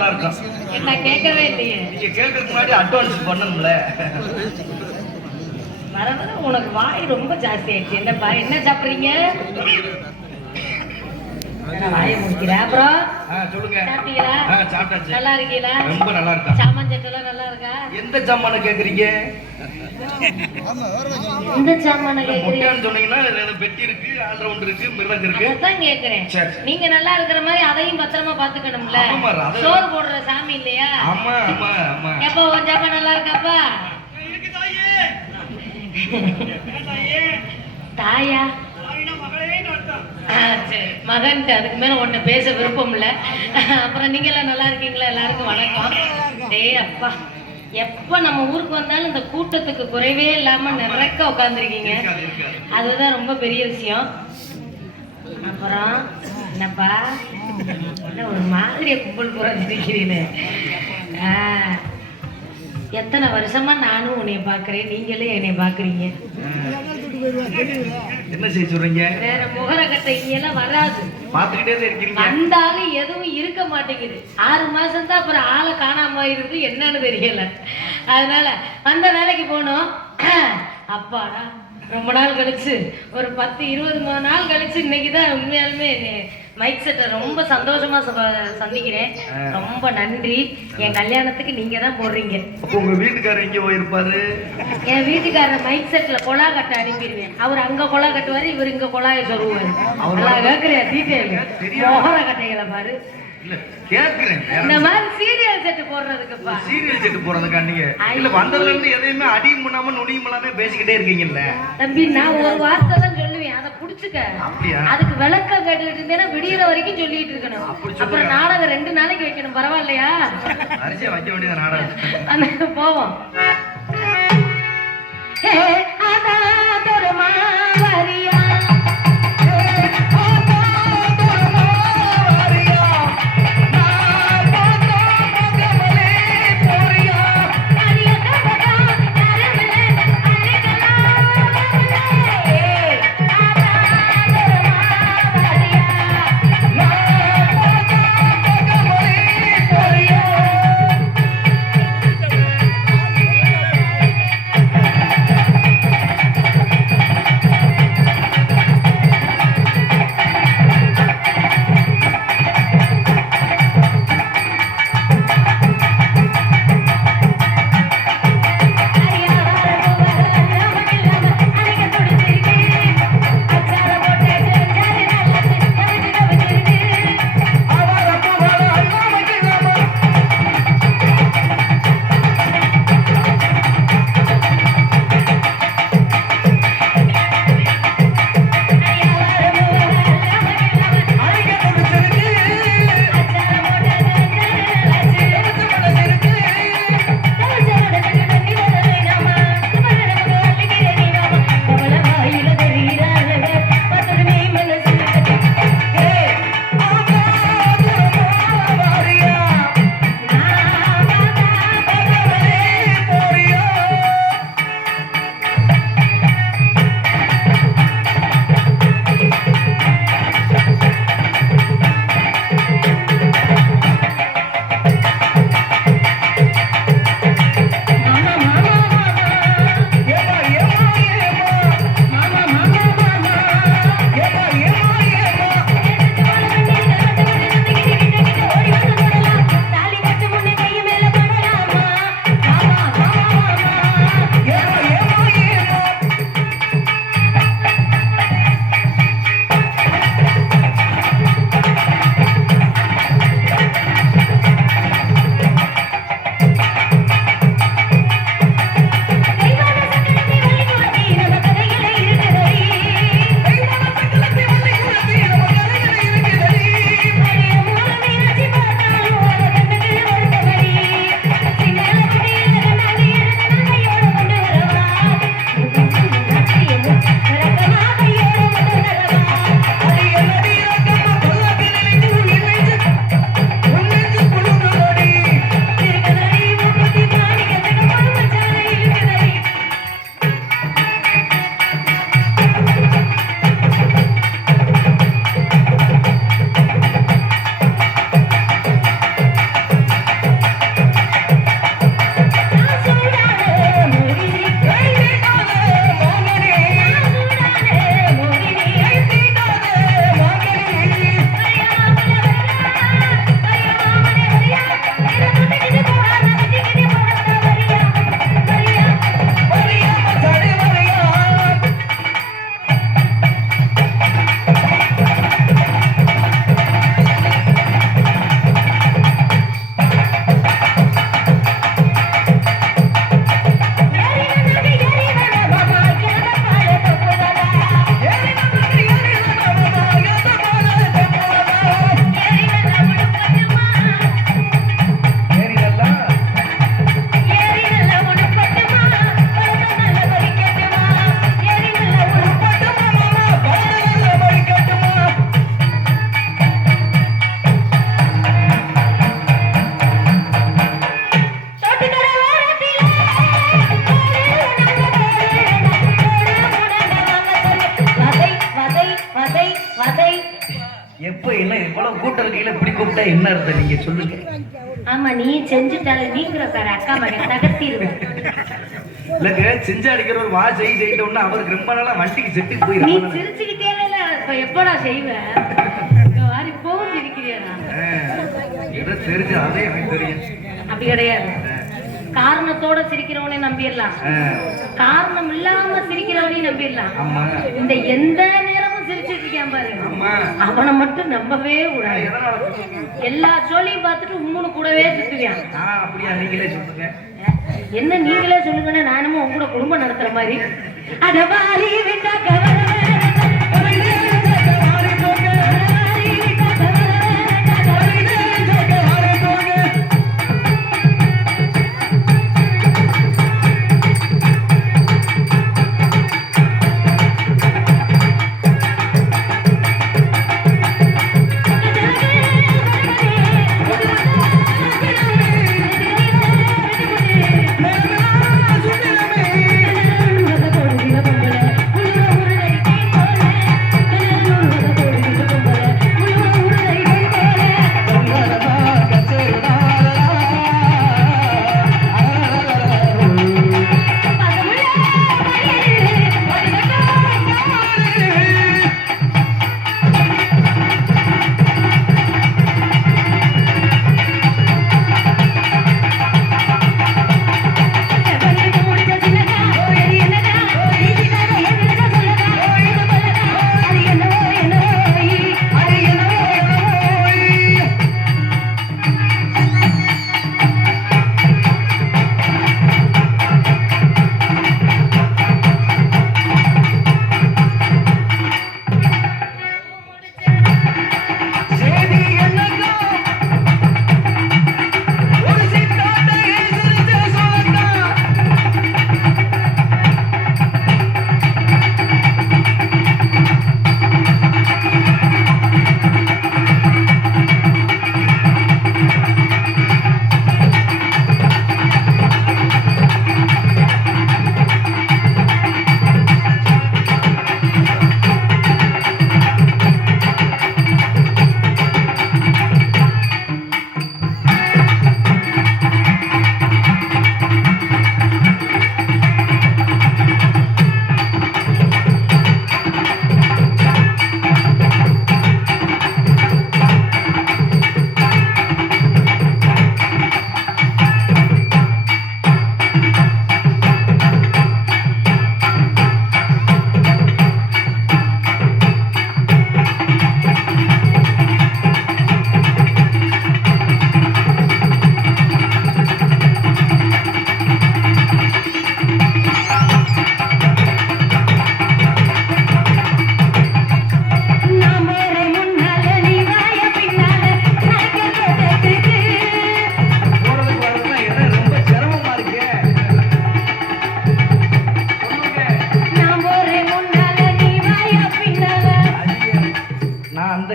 நல்லா இருக்கும். என்ன கேட்கவே இல்லையே. நீங்க கேட்கறதுக்கு முன்னாடி அட்வான்ஸ் பண்ணணும்ல. வர வர உனக்கு வாய் ரொம்ப ஜாஸ்தி ஆயிடுச்சு. என்னப்பா என்ன சாப்பிடுறீங்க? வாயை முடிக்கிறேன். அப்புறம் சொல்லுங்க. சாப்பிட்டீங்களா? சாப்பிட்டாச்சு. நல்லா இருக்கீங்களா? ரொம்ப நல்லா இருக்கா. சாமான் செட்டெல்லாம் நல்லா இருக்கா? எந்த சாமான கேக்குறீங்க? இந்த சாமான கேக்குறீங்க சொன்னீங்கன்னா பெட்டி இருக்கு, ஆல்ரவுண்ட் இருக்கு, மிருதங்க இருக்கு. அதான் கேக்குறேன். நீங்க நல்லா இருக்கிற மாதிரி அதையும் பத்திரமா பாத்துக்கணும்ல. சோறு போடுற சாமி இல்லையா? ஆமா ஆமா ஆமா. எப்போ உன் சாமான் நல்லா இருக்காப்பா? தாயா மகன்ட்டு அதுக்கு மேல ஒண்ணு பேச விருப்பம் இல்ல. அப்புறம் நீங்க எல்லாம் நல்லா இருக்கீங்களா? எல்லாருக்கும் வணக்கம். டேய் அப்பா, எப்ப நம்ம ஊருக்கு வந்தாலும் இந்த கூட்டத்துக்கு குறைவே இல்லாம நிறைக்க உட்காந்துருக்கீங்க. அதுதான் ரொம்ப பெரிய விஷயம். அப்புறம் என்னப்பா என்ன ஒரு மாதிரிய கும்பல் குறைஞ்சிருக்கிறீன்னு. எத்தனை வருஷமா நானும் உன்னைய பாக்குறேன், நீங்களே என்னை பாக்குறீங்க. என்ன செய்ய சொல்றீங்க? வேற முகரக்கட்டை இங்கெல்லாம் வராது. பாத்துக்கிட்டே இருக்கீங்க. வந்தாலும் எதுவும் இருக்க மாட்டேங்குது. 6 மாசம் தான், அப்புறம் ஆளை காணாம இருக்கு, என்னன்னு தெரியல. அதனால அந்த வேலைக்கு போனோம். அப்பாடா ரொம்ப நாள் கழிச்சு, ஒரு 10-20 நாள் கழிச்சு இன்னைக்குதான் உண்மையாலுமே மைக் செட்டை ரொம்ப சந்தோஷமா சந்திக்கிறேன். ரொம்ப நன்றி. என் கல்யாணத்துக்கு நீங்க தான் போடுறீங்க. உங்க வீட்டுக்காரர் எங்க போயிருப்பாரு? என் வீட்டுக்காரர் மைக் செட்ல கொலா கட்ட அனுப்பிடுவேன். அவர் அங்க கொலா கட்டுவாரு, இவர் இங்க கொலாய சொல்லுவாரு. கேக்குறியா டீட்டெயில்? மோகர கட்டைகளை பாரு. இல்ல கேக்குறேன். இந்த மாதிரி சீரியல் செட் போடுறதுக்குப்பா. சீரியல் செட் போடுறதுக்கா? நீங்க இல்ல வந்ததுல இருந்து எதையுமே அடியும் பண்ணாம நொடியும் பண்ணாம பேசிக்கிட்டே இருக்கீங்கல்ல தம்பி. நான் ஒரு வார்த்தை தான் சொல்லுவேன், அதை புடிச்சுக்க. அப்படியா? அதுக்கு விளக்கம் கேட்டுக்கிட்டு இருந்தேன்னா விடியற வரைக்கும் சொல்லிட்டு இருக்கணும். அப்புறம் நாடகம் 2 நாளைக்கு வைக்கணும். பரவாயில்லையா? அரிசியா வைக்க வேண்டியது நாடகம். போவோம். செஞ்சுட்டா என்ன அர்த்தம் நீங்க சொல்லுங்க. ஆமா நீ செஞ்சுட்டால நீங்கிற பாரு அக்கா மகன் தகர்த்திடுவேன். இல்லங்க செஞ்சு அடிக்கிறவர் வா செய்யிட்ட உடனே அவருக்கு ரொம்ப நாளா வண்டிக்கு செட்டு நீ போயிடும். சிரிச்சுக்கிட்டே இப்ப எப்படா செய்வேன் வாரி போகும் சிரிக்கிறியா? எதை தெரிஞ்சு அதே எனக்கு தெரியும். அப்படி கிடையாது. காரணத்தோட சிரிக்கிறவனே நம்பிடலாம், காரணம் இல்லாம சிரிக்கிறவனையும் நம்பிடலாம். இந்த எந்த நேரமும் சிரிச்சிட்டு இருக்கான் பாரு அவனை மட்டும் நம்பவே கூடாது. எல்லா சோழியும் பார்த்துட்டு உம்முன்னு கூடவே சுத்துவான். அப்படியா? நீங்களே சொல்லுங்க. என்ன நீங்களே சொல்லுங்கன்னா நானும் உங்க கூட குடும்பம் நடத்துற மாதிரி அடவாரி விட்டா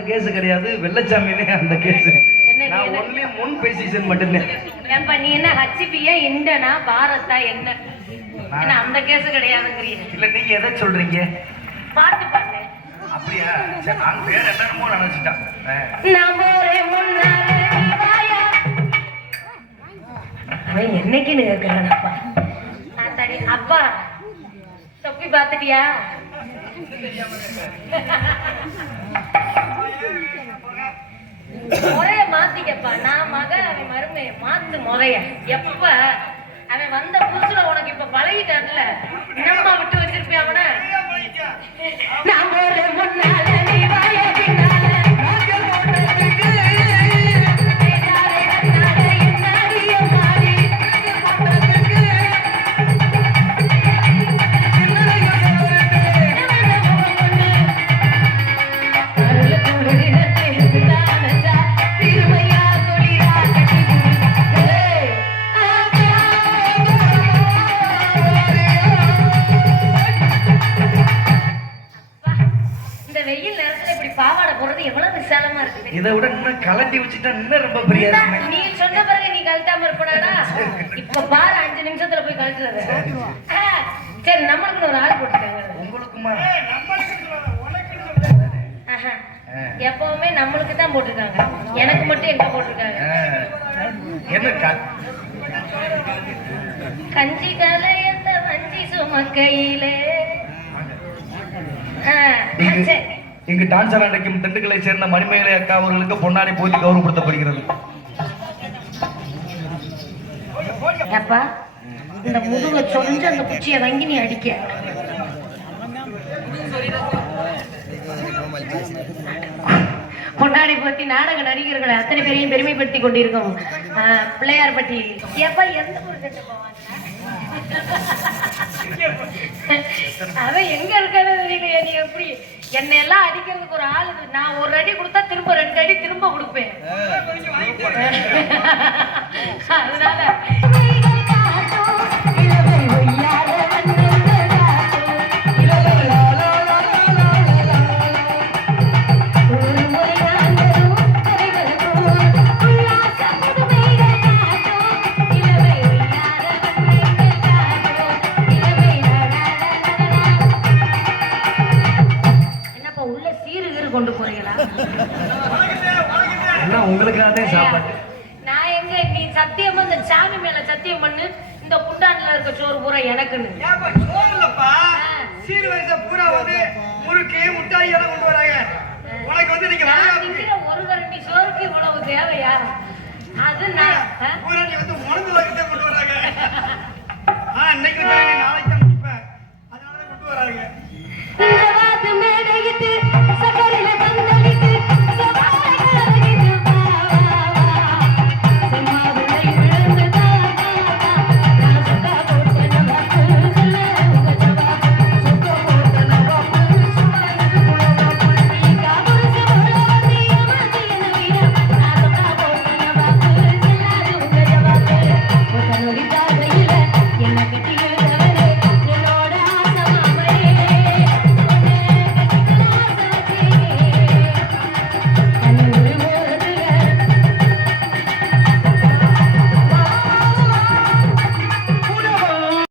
கேஸ் கிடையாது வெள்ளச்சாமினே அந்த கேஸ். நான் ஒன்லி முன் பொசிஷன் மட்டும்தான். ஏன்பா நீ என்ன ஹச்சிபியா இண்டனா பாரதா என்ன அந்த கேஸ் கிடையாதுங்கறீங்க? இல்ல நீங்க எதை சொல்றீங்க? பாட்டு பாட்டு. அப்படியா? சரி நான் வேற என்னமோ நினைச்சிட்டேன். நமரே முன்னாலே நீ வாயா. அவன் என்னைக்கு கேக்குறானப்பா? தாத்தாடி அப்பா தொப்பி பாத்துட்டியா? முறைய மாத்திக்கப்பா. நான் மக அவன் மருமைய மாத்து முறைய. எப்ப அவன் வந்த புதுசுல உனக்கு இப்ப பழகிட்டான்ல, நம்ம விட்டு வச்சிருப்பேன் அவனை. நான் ஒரு முன்னால நீ வாய பின்னால இதை விட இன்னும் கலட்டி வச்சுட்டா இன்னும் ரொம்ப பெரிய. நீ சொன்ன பிறகு நீ கழட்டாம இருப்படாடா. இப்ப பாரு 5 நிமிஷத்துல போய் கழட்டுறது. சரி நம்மளுக்கு ஒரு ஆள் போட்டுட்டாங்க. உங்களுக்குமா? எப்பவுமே நம்மளுக்கு தான் போட்டிருக்காங்க, எனக்கு மட்டும் எங்க போட்டிருக்காங்க? என்ன கஞ்சி கலையத்த வஞ்சி சுமக்கையிலே. இங்கு டான்சர் அடைக்கும் திண்டுக்கலை சேர்ந்த மணிமேலை அக்கா அவர்களுக்கு பொன்னாடை போதி கௌரவப்படுத்தப்படுகிறது. அப்பா இந்த முதுகுல சொரிஞ்சு அந்த குச்சியை வாங்கி நீ அடிக்க. பொன்னாடை போத்தி நாடக நடிகர்களை அத்தனை பேரையும் பெருமைப்படுத்தி கொண்டிருக்கும் பிள்ளையார்பட்டி. எப்ப எந்த ஊர் கட்டு போவாங்க? அதான் எங்க இருக்கானு தெரியலையே. நீ எப்படி என்னை எல்லாம் அடிக்கிறதுக்கு ஒரு ஆளு, நான் ஒரு அடி கொடுத்தா திரும்ப 2 அடி திரும்ப கொடுப்பேன். அதனால கொண்டு போறீங்களா? உங்களுக்காக சாப்பாடு. நான் எங்க நீ சத்தியமா இந்த சாமி மேல சத்தியம் பண்ணு, இந்த குண்டான்ல இருக்க சோறு பூரா எனக்குன்னு. சீர்வரிசை பூரா வந்து முறுக்கு முட்டாய் எல்லாம் கொண்டு வராங்க. உனக்கு வந்து நீங்க ஒரு கரண்டி சோறுக்கு இவ்வளவு தேவையா? அது நான்